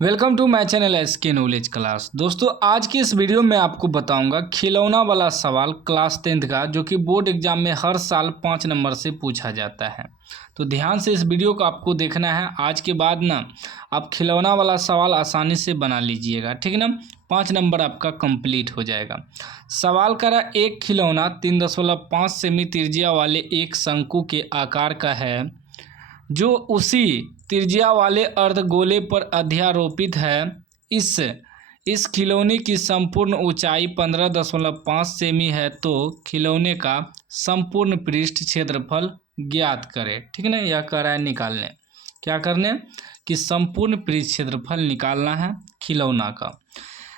Welcome to my channel SK knowledge class. दोस्तों आज की इस वीडियो में आपको बताऊंगा खिलौना वाला सवाल क्लास 10th का, जो कि बोर्ड एग्जाम में हर साल 5 नंबर से पूछा जाता है। तो ध्यान से इस वीडियो को आपको देखना है। आज के बाद ना आप खिलौना वाला सवाल आसानी से बना लीजिएगा, ठीक है ना। 5 नंबर आपका कंप्लीट हो जाएगा। सवाल करा, एक खिलौना 3.5 सेमी त्रिज्या वाले एक शंकु के आकार का है जो उसी त्रिज्या वाले अर्धगोले पर अध्यारोपित है। इस खिलौने की संपूर्ण ऊंचाई 15.5 सेमी है, तो खिलौने का संपूर्ण पृष्ठ क्षेत्रफल ज्ञात करें। ठीक है ना, यह कह रहा है निकालने। क्या करने कि संपूर्ण पृष्ठ क्षेत्रफल निकालना है खिलौना का।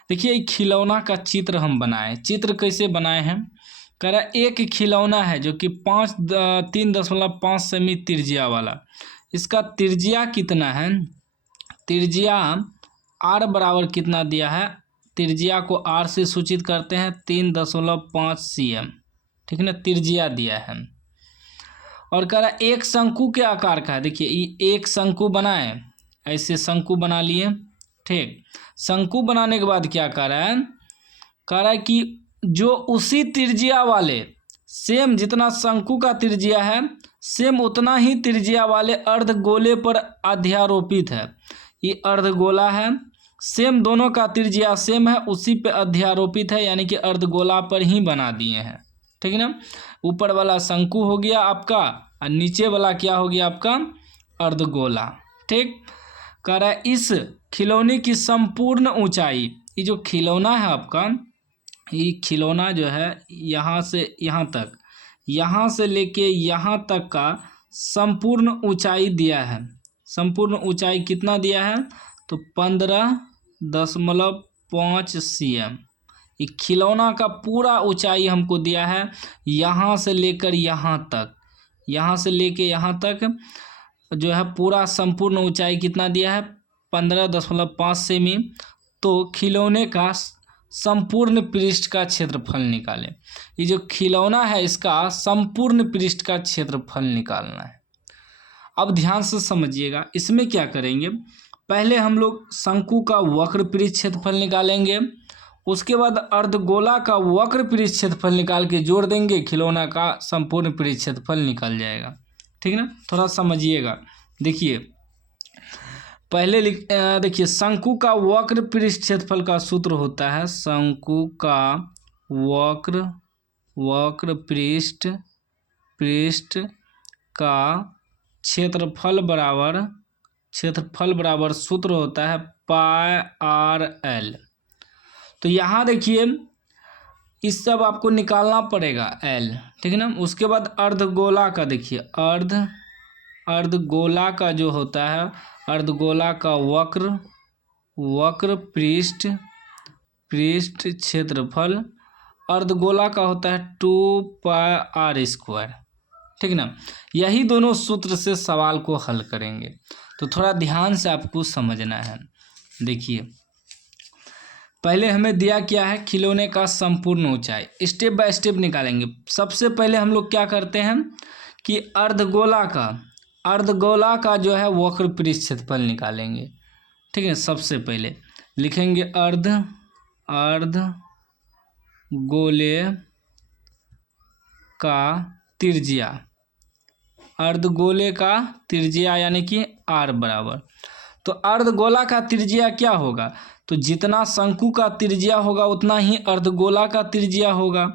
देखिए खिलौना का चित्र हम बनाए। चित्र कैसे बनाए हैं? कह रहा है एक खिलौना है जो कि 3.5 सेमी त्रिज्या वाला। इसका त्रिज्या कितना है? त्रिज्या r बराबर कितना दिया है? त्रिज्या को r से सूचित करते हैं 3.5 cm। ठीक है ना, त्रिज्या दिया है। और कह रहा है एक शंकु के आकार का है। देखिए ये एक शंकु बनाए, ऐसे शंकु बना लिए। ठीक, शंकु बनाने के बाद क्या कह रहा है? कह रहा है कि जो उसी त्रिज्या वाले, सेम जितना शंकु का त्रिज्या है सेम उतना ही त्रिज्या वाले अर्धगोले पर अध्यारोपित है। ये अर्धगोला है, सेम दोनों का त्रिज्या सेम है, उसी पे अध्यारोपित है, यानी कि अर्धगोला पर ही बना दिए हैं। ठीक है ना, ऊपर वाला शंकु हो गया आपका और नीचे वाला क्या हो गया आपका? अर्धगोला। ठीक, कह रहा है इस खिलौने की संपूर्ण ऊंचाई, ये जो खिलौना है आपका, ये खिलौना जो है यहाँ से यहाँ तक, यहाँ से लेके यहाँ तक का संपूर्ण ऊंचाई दिया है। संपूर्ण ऊंचाई कितना दिया है? तो 15.5 cm। ये खिलौना का पूरा ऊंचाई हमको दिया है, यहाँ से लेकर यहाँ तक, यहाँ से लेके यहाँ तक जो है पूरा संपूर्ण ऊंचाई कितना दिया है? 15.5 सेमी। तो खिलौने का संपूर्ण पृष्ठ का क्षेत्रफल निकालें। ये जो खिलौना है इसका संपूर्ण पृष्ठ का क्षेत्रफल निकालना है। अब ध्यान से समझिएगा, इसमें क्या करेंगे? पहले हम लोग शंकु का वक्र पृष्ठ क्षेत्रफल निकालेंगे, उसके बाद अर्धगोला का वक्र पृष्ठ क्षेत्रफल निकाल के जोड़ देंगे, खिलौना का संपूर्ण पृष्ठ क्षेत्रफल निकल जाएगा। ठीक है ना, थोड़ा समझिएगा। देखिए पहले देखिए शंकु का वक्र पृष्ठ क्षेत्रफल का सूत्र होता है शंकु का वक्र पृष्ठ का क्षेत्रफल बराबर सूत्र होता है पाई आर एल। तो यहाँ देखिए इस सब आपको निकालना पड़ेगा एल। ठीक है ना, उसके बाद अर्धगोला का देखिए, अर्धगोला का जो होता है, अर्धगोला का वक्र पृष्ठ क्षेत्रफल अर्धगोला का होता है 2πr²। ठीक है ना, यही दोनों सूत्र से सवाल को हल करेंगे। तो थोड़ा ध्यान से आपको समझना है। देखिए पहले हमें दिया क्या है? खिलौने का संपूर्ण ऊंचाई। स्टेप बाय स्टेप निकालेंगे। सबसे पहले हम लोग क्या करते हैं कि अर्धगोला का जो है वक्र पृष्ठ क्षेत्रफल निकालेंगे। ठीक है, सबसे पहले लिखेंगे अर्धगोले का त्रिज्या, अर्धगोले का त्रिज्या यानी कि r बराबर। तो अर्धगोला का त्रिज्या क्या होगा? तो जितना शंकु का त्रिज्या होगा उतना ही अर्धगोला का त्रिज्या होगा।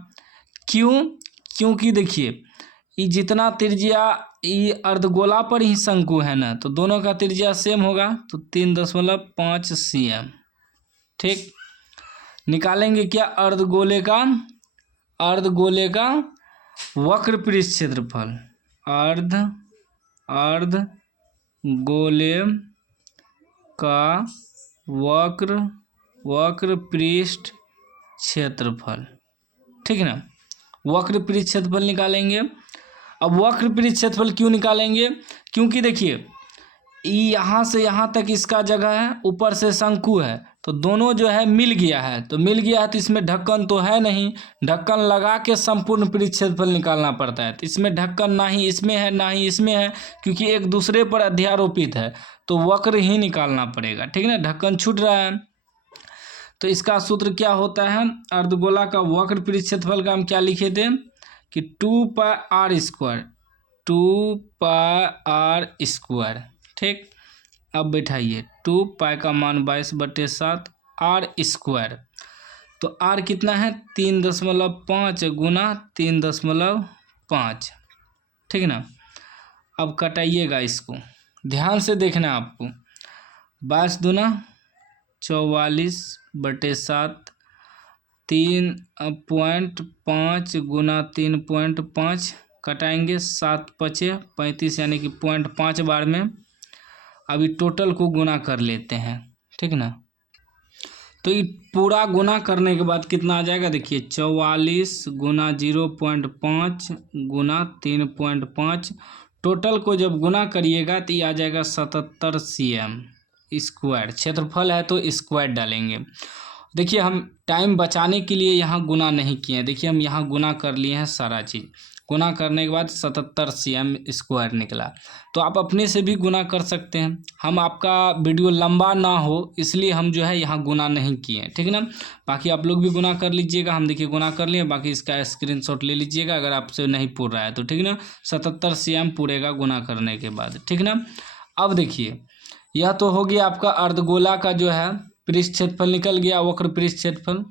क्यों? क्योंकि देखिए ये जितना त्रिज्या, ये अर्धगोला पर ही शंकु है ना, तो दोनों का त्रिज्या सेम होगा, तो 3.5 cm। ठीक, निकालेंगे क्या? अर्धगोले का वक्र पृष्ठ क्षेत्रफल, अर्धगोले का वक्र पृष्ठ क्षेत्रफल। ठीक है ना, वक्र पृष्ठ क्षेत्रफल निकालेंगे। अब वक्र पृष्ठ क्षेत्रफल क्यों निकालेंगे? क्योंकि देखिए यहाँ से यहाँ तक इसका जगह है, ऊपर से शंकु है, तो दोनों जो है मिल गया है। तो इसमें ढक्कन तो है नहीं, ढक्कन लगा के संपूर्ण पृष्ठ क्षेत्रफल निकालना पड़ता है। तो इसमें ढक्कन ना ही इसमें है ना ही इसमें है, क्योंकि एक दूसरे पर अध्यारोपित है। तो वक्र ही निकालना पड़ेगा, ठीक है ना। ढक्कन छूट रहा है तो इसका सूत्र क्या होता है, अर्धगोला का वक्र पृष्ठ क्षेत्रफल का हम क्या लिखे थे कि 2πr², 2πr², ठीक। अब बैठाइए 2π का मान 22/7 r², तो r कितना है 3.5 गुना 3.5, ठीक ना। अब कटाइएगा इसको, ध्यान से देखना आपको। 22 दूना 44/7, 3.5 गुना 3.5 कटाएंगे, 7×5 35, यानी कि 0.5 बार में। अभी टोटल को गुना कर लेते हैं, ठीक ना। तो ये पूरा गुना करने के बाद कितना आ जाएगा, देखिए 44 गुना 0.5 गुना 3.5, टोटल को जब गुना करिएगा तो ये आ जाएगा 77 cm²। क्षेत्रफल है तो स्क्वायर डालेंगे। देखिए हम टाइम बचाने के लिए यहाँ गुना नहीं किए हैं, देखिए हम यहाँ गुना कर लिए हैं सारा चीज़। गुना करने के बाद 77 cm² निकला। तो आप अपने से भी गुना कर सकते हैं, हम आपका वीडियो लंबा ना हो इसलिए हम जो है यहाँ गुना नहीं किए, ठीक है ना। बाकी आप लोग भी गुना कर लीजिएगा, हम देखिए गुना कर लिए, बाकी इसका स्क्रीनशॉट ले लीजिएगा अगर आपसे नहीं पूर रहा है तो, ठीक ना। 77 cm पूरेगा गुना करने के बाद, ठीक ना। अब देखिए यह तो हो गया आपका अर्धगोला का जो है पृष्ठ क्षेत्रफल निकल गया, वक्र पृष्ठ क्षेत्रफल।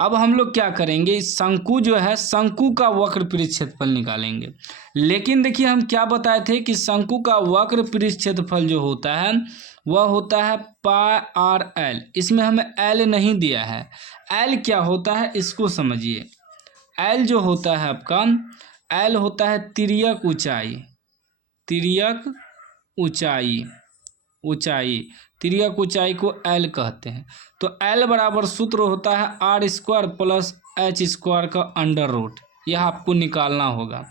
अब हम लोग क्या करेंगे, शंकु जो है शंकु का वक्र पृष्ठ क्षेत्रफल निकालेंगे। लेकिन देखिए हम क्या बताए थे कि शंकु का वक्र पृष्ठ क्षेत्रफल जो होता है वह होता है πr_l। इसमें हमें l नहीं दिया है। l क्या होता है इसको समझिए। l जो होता है आपका, l होता है तिर्यक ऊंचाई, तिर्यक ऊंचाई, तिर्यक ऊंचाई को l कहते हैं। तो l बराबर सूत्र होता है r² + h² का अंडर रूट, यह आपको निकालना होगा।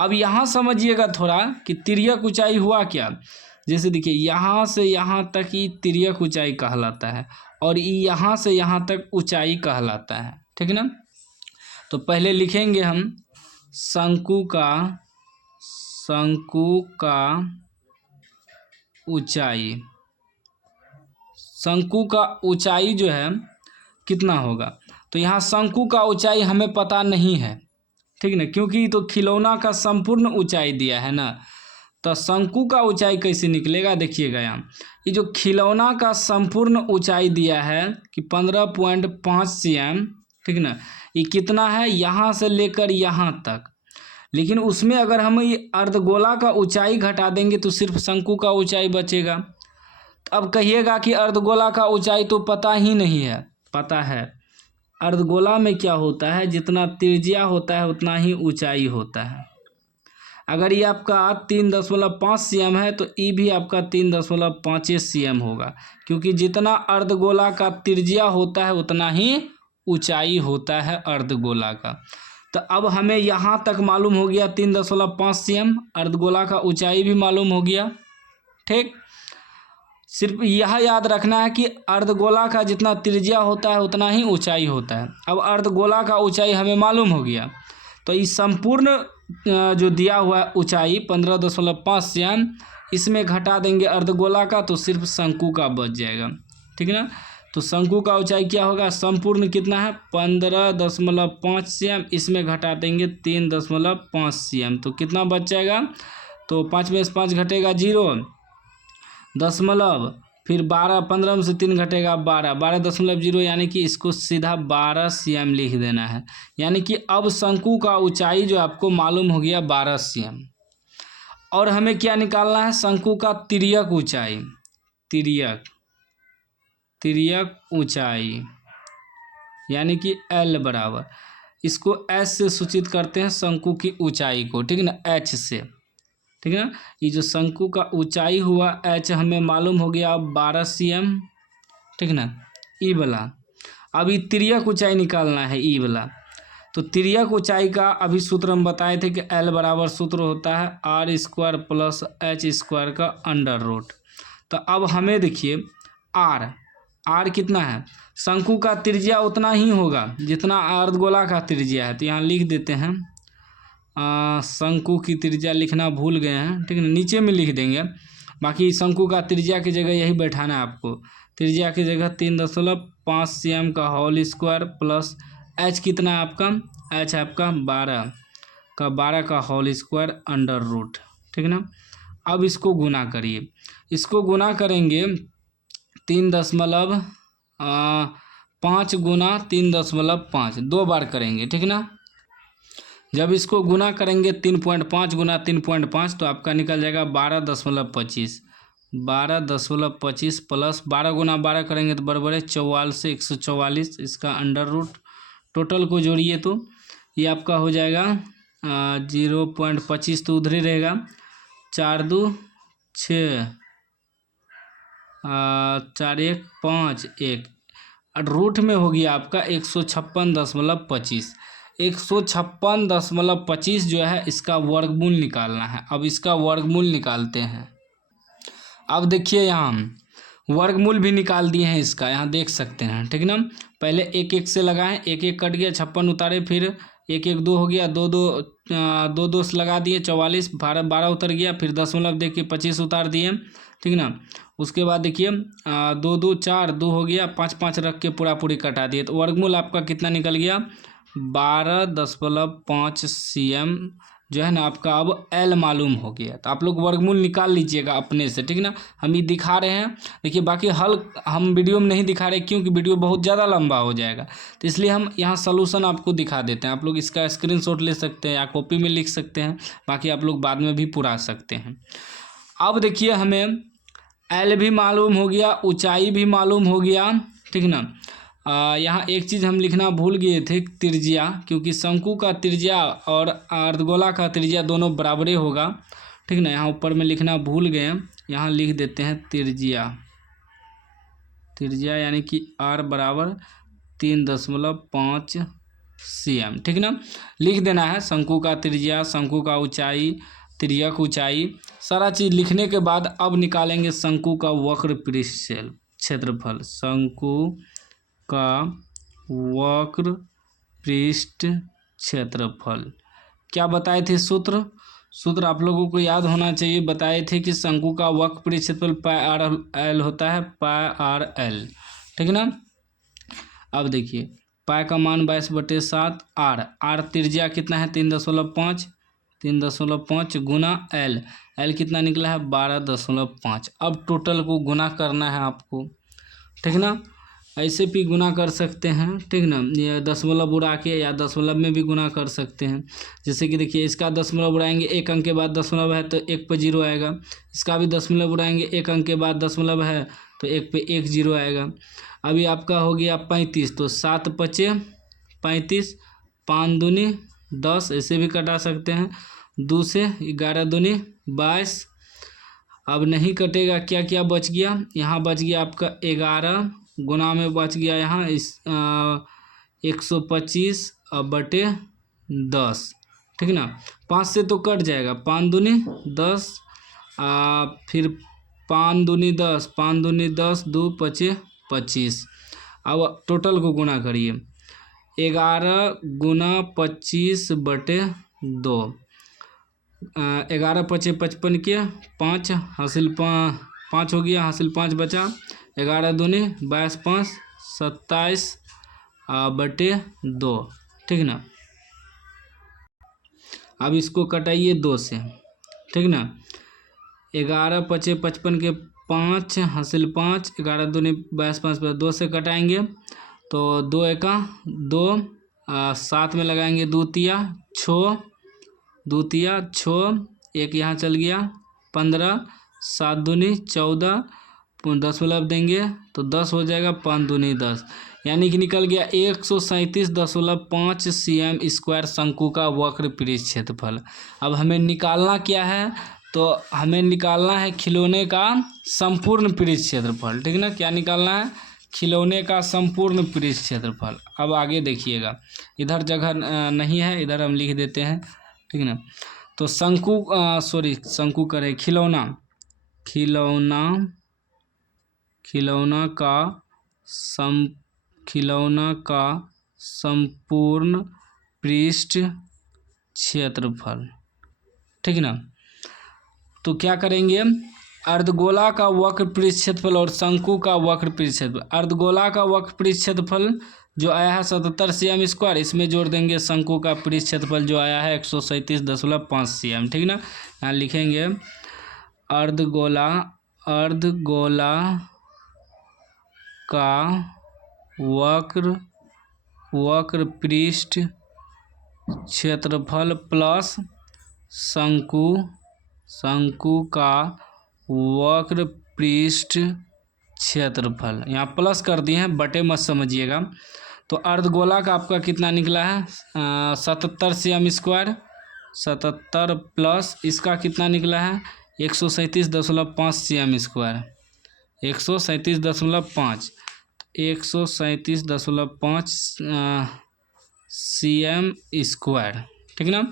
अब यहाँ समझिएगा थोड़ा कि तिर्यक ऊंचाई हुआ क्या। जैसे देखिए यहाँ से यहाँ तक ही तिर्यक ऊंचाई कहलाता है और यहाँ से यहाँ तक ऊंचाई कहलाता है, ठीक ना। तो पहले लिखेंगे हम शंकु का ऊंचाई। शंकु का ऊंचाई जो है कितना होगा, तो यहाँ शंकु का ऊंचाई हमें पता नहीं है, ठीक ना, क्योंकि तो खिलौना का संपूर्ण ऊंचाई दिया है ना। तो शंकु का ऊंचाई कैसे निकलेगा, देखिएगा यहाँ ये जो खिलौना का संपूर्ण ऊंचाई दिया है कि 15.5 cm, ठीक ना। ये कितना है यहाँ से लेकर यहाँ तक, लेकिन उसमें अगर हम ये अर्धगोला का ऊंचाई घटा देंगे तो सिर्फ शंकु का ऊंचाई बचेगा। तो अब कहिएगा कि अर्धगोला का ऊंचाई तो पता ही नहीं है। पता है, अर्धगोला में क्या होता है, जितना त्रिज्या होता है उतना ही ऊंचाई होता है। अगर ये आपका 3.5 cm है तो ये भी आपका 3.5 cm होगा, क्योंकि जितना अर्धगोला का त्रिज्या होता है उतना ही ऊंचाई होता है अर्धगोला का। तो अब हमें यहाँ तक मालूम हो गया 3.5 cm, अर्धगोला का ऊंचाई भी मालूम हो गया, ठीक। सिर्फ यह याद रखना है कि अर्धगोला का जितना त्रिज्या होता है उतना ही ऊंचाई होता है। अब अर्धगोला का ऊंचाई हमें मालूम हो गया, तो इस संपूर्ण जो दिया हुआ है ऊंचाई 15.5 cm, इसमें घटा देंगे अर्धगोला का तो सिर्फ शंकु का बच जाएगा, ठीक है ना। तो शंकु का ऊंचाई क्या होगा, संपूर्ण कितना है 15.5 cm, इसमें घटा देंगे 3.5 cm, तो कितना बच जाएगा, तो 5 में से 5 घटेगा 0, दशमलव, फिर 12, 15 में से 3 घटेगा 12, 12.0, यानी कि इसको सीधा 12 cm लिख देना है। यानी कि अब शंकु का ऊंचाई जो आपको मालूम हो गया 12 cm। और हमें क्या निकालना है, शंकु का तिर्यक ऊंचाई, तिर्यक ऊंचाई यानी कि l बराबर, इसको h से सूचित करते हैं शंकु की ऊंचाई को, ठीक है ना, h से, ठीक है ना। ये जो शंकु का ऊंचाई हुआ h हमें मालूम हो गया अब 12 cm, ठीक ना, ई वाला। अब ये तिर्यक ऊंचाई निकालना है ई वाला। तो तिर्यक ऊंचाई का अभी सूत्र हम बताए थे कि l बराबर सूत्र होता है r² + h² का अंडर रूट। तो अब हमें देखिए r कितना है, शंकु का त्रिज्या उतना ही होगा जितना अर्धगोला का त्रिज्या है। तो यहाँ लिख देते हैं, शंकु की त्रिज्या लिखना भूल गए हैं, ठीक है ना, नीचे में लिख देंगे। बाकी शंकु का त्रिज्या की जगह यही बैठाना है आपको। त्रिज्या की जगह 3.5 cm का होल स्क्वायर प्लस h कितना है आपका, h है आपका 12 का होल स्क्वायर अंडर रूट, ठीक है ना। अब इसको गुना करिए, इसको गुना करेंगे 3.5 गुना 3.5 2 बार करेंगे, ठीक ना। जब इसको गुना करेंगे 3.5 गुना 3.5 तो आपका निकल जाएगा 12.25 प्लस 12 गुना 12 करेंगे तो बराबर है 44 144, इसका अंडर रूट। टोटल को जोड़िए तो ये आपका हो जाएगा 0.25 तो उधर ही रहेगा, 4 2 6 4 1 5 1 रूट में हो गया आपका 156.25। 156.25 जो है इसका वर्गमूल निकालना है। अब इसका वर्गमूल निकालते हैं। अब देखिए यहाँ हम वर्गमूल भी निकाल दिए हैं इसका, यहाँ देख सकते हैं, ठीक ना। पहले 1 1 से लगाएं, 1 1 कट गया, 56 उतारे, फिर 1 1 2 हो गया, 2 2 से लगा दिए 44, 12 उतर गया, फिर दशमलव देखिए 25 उतार दिए, ठीक ना। उसके बाद देखिए 2 2 4 2 हो गया, 5 5 रख के पूरी कटा दिए, तो वर्गमूल आपका कितना निकल गया 12.5 cm जो है ना आपका अब L मालूम हो गया। तो आप लोग वर्गमूल निकाल लीजिएगा अपने से, ठीक ना। हम ये दिखा रहे हैं, देखिए बाकी हल हम वीडियो में नहीं दिखा रहे क्योंकि वीडियो बहुत ज़्यादा लंबा हो जाएगा, तो इसलिए हम यहाँ सलूशन आपको दिखा देते हैं। आप लोग इसका स्क्रीनशॉट ले सकते हैं या कॉपी में लिख सकते हैं, बाकी आप लोग बाद में भी पुरा सकते हैं। अब देखिए हमें L भी मालूम हो गया, ऊंचाई भी मालूम हो गया, ठीक ना। यहाँ एक चीज़ हम लिखना भूल गए थे, त्रिज्या, क्योंकि शंकु का त्रिज्या और अर्धगोला का त्रिज्या दोनों बराबरी होगा, ठीक ना। यहाँ ऊपर में लिखना भूल गए, यहाँ लिख देते हैं त्रिज्या यानी कि R बराबर 3.5 cm, ठीक ना। लिख देना है शंकु का त्रिज्या, शंकु का ऊंचाई, तिर्यक ऊंचाई, सारा चीज़ लिखने के बाद अब निकालेंगे शंकु का वक्र पृष्ठ क्षेत्रफल। शंकु का वक्र पृष्ठ क्षेत्रफल क्या बताए थे सूत्र आप लोगों को याद होना चाहिए। बताए थे कि शंकु का वक्र पृष्ठ क्षेत्रफल पाई आर एल होता है, पाई आर एल, ठीक ना। अब देखिए पाई का मान 22/7, आर त्रिज्या कितना है 3.5 गुना एल कितना निकला है 12.5। अब टोटल को गुना करना है आपको, ठीक ना। ऐसे भी गुना कर सकते हैं, ठीक ना, ये दशमलव उड़ा के या दशमलव में भी गुना कर सकते हैं। जैसे कि देखिए इसका दशमलव उड़ाएंगे, 1 अंक के बाद दशमलव है तो 1 पे 0 आएगा। इसका भी दशमलव उड़ाएंगे, 1 अंक के बाद दशमलव है तो 1 पे 1 0 आएगा। अभी आपका हो गया 35, तो 7 5 35, 5 दूनी 10, ऐसे भी कटा सकते हैं। 2 से 11 दूनी 22। अब नहीं कटेगा, क्या क्या बच गया, यहाँ बच गया आपका 11 गुना में बच गया यहाँ 125/10, ठीक ना। 5 से तो कट जाएगा, 5 दूनी 10, फिर 5 दूनी 10, 5 दूनी 10, 2 5 25। अब टोटल को गुना करिए, 11 गुना 25/2, 11 5 55 के 5 हासिल 5 हो गया, हासिल 5 बचा, 11 दूनी 22 5 27/2, ठीक ना। अब इसको कटाइए 2 से, ठीक ना। 11 5 55 के 5 हासिल 5, 11 दूनी 22 5 2 से कटाएंगे तो 2 एका 2, 7 में लगाएंगे 2 तिया 6, 2 तिया 6, 1 यहाँ चल गया 15, 7 दूनी 14, दशमलव देंगे तो 10 हो जाएगा, 5 दूनी 10, यानी कि निकल गया 137.5 cm स्क्वायर शंकु का वक्र पृष्ठ क्षेत्रफल। अब हमें निकालना क्या है, तो हमें निकालना है खिलौने का संपूर्ण पृष्ठ क्षेत्रफल, ठीक ना। क्या निकालना है, खिलौने का संपूर्ण पृष्ठ क्षेत्रफल। अब आगे देखिएगा, इधर जगह नहीं है, इधर हम लिख देते हैं, ठीक ना। तो शंकु करे खिलौना का संपूर्ण पृष्ठ क्षेत्रफल, ठीक ना। तो क्या करेंगे, अर्धगोला का वक्र पृष्ठ क्षेत्रफल और शंकु का वक्र पृष्ठ क्षेत्रफल। अर्धगोला का वक्र पृष्ठ क्षेत्रफल जो आया है 77 cm स्क्वायर, इसमें जोड़ देंगे शंकु का पृष्ठ क्षेत्रफल जो आया है 137.5 cm, ठीक ना। यहाँ लिखेंगे अर्धगोला का वक्र पृष्ठ क्षेत्रफल प्लस शंकु का वक्र पृष्ठ क्षेत्रफल, यहाँ प्लस कर दिए हैं, बटे मत समझिएगा। तो अर्धगोला का आपका कितना निकला है 77 cm स्क्वायर, 77 प्लस इसका कितना निकला है 137.5 cm स्क्वायर, 137.5 cm स्क्वायर, ठीक ना।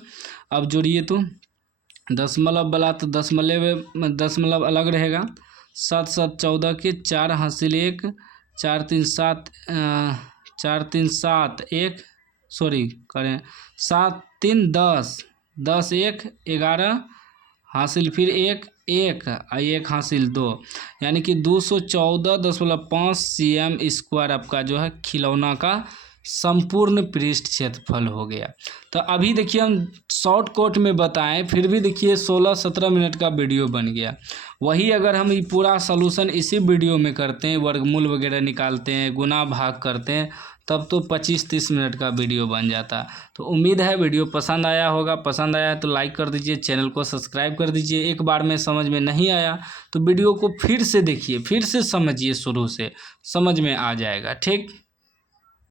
अब जोड़िए तो दशमलव वाला तो दशमलव अलग रहेगा। 7 7 14 के 4 हासिल 1, 4 3 7 1 सॉरी करें 7 3 10 10 1 11 हासिल फिर 1 1 हासिल 2, यानी कि 214.5 cm स्क्वायर आपका जो है खिलौना का संपूर्ण पृष्ठ क्षेत्रफल हो गया। तो अभी देखिए हम शॉर्टकट में बताएं, फिर भी देखिए 16-17 मिनट का वीडियो बन गया। वही अगर हम ये पूरा सलूशन इसी वीडियो में करते हैं, वर्गमूल वगैरह निकालते हैं, गुना भाग करते हैं, तब तो 25-30 मिनट का वीडियो बन जाता। तो उम्मीद है वीडियो पसंद आया होगा। पसंद आया तो लाइक कर दीजिए, चैनल को सब्सक्राइब कर दीजिए। एक बार में समझ में नहीं आया तो वीडियो को फिर से देखिए, फिर से समझिए, शुरू से समझ में आ जाएगा, ठीक।